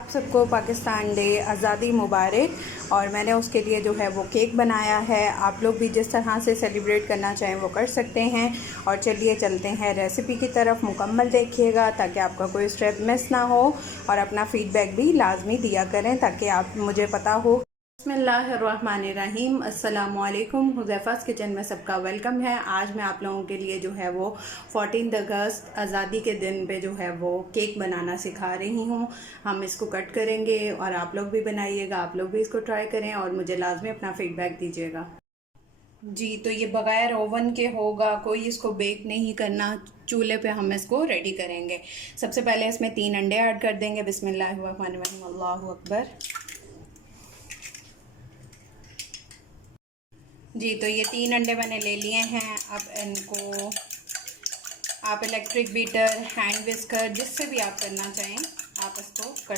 आप सबको पाकिस्तान डे आज़ादी मुबारक। और मैंने उसके लिए जो है वो केक बनाया है। आप लोग भी जिस तरह से सेलिब्रेट करना चाहें वो कर सकते हैं। और चलिए चलते हैं रेसिपी की तरफ। मुकम्मल देखिएगा ताकि आपका कोई स्टेप मिस ना हो, और अपना फ़ीडबैक भी लाजमी दिया करें ताकि आप मुझे पता हो। बिस्मिल्लाहिर्रहमानिर्रहीम, अस्सलामुअलैकुम। हुज़ैफ़ास किचन में सबका वेलकम है। आज मैं आप लोगों के लिए जो है वो 14 अगस्त आज़ादी के दिन पे जो है वो केक बनाना सिखा रही हूँ। हम इसको कट करेंगे और आप लोग भी बनाइएगा, आप लोग भी इसको ट्राई करें और मुझे लाजमी अपना फ़ीडबैक दीजिएगा। जी, तो ये बग़ैर ओवन के होगा, कोई इसको बेक नहीं करना, चूल्हे पे हम इसको रेडी करेंगे। सबसे पहले इसमें 3 अंडे ऐड कर देंगे। बिस्मिल्लाहिर्रहमानिर्रहीम, अल्लाहु अकबर। जी, तो ये 3 अंडे मैंने ले लिए हैं। अब इनको आप इलेक्ट्रिक बीटर, हैंड विस्कर, जिससे भी आप करना चाहें आप इसको कर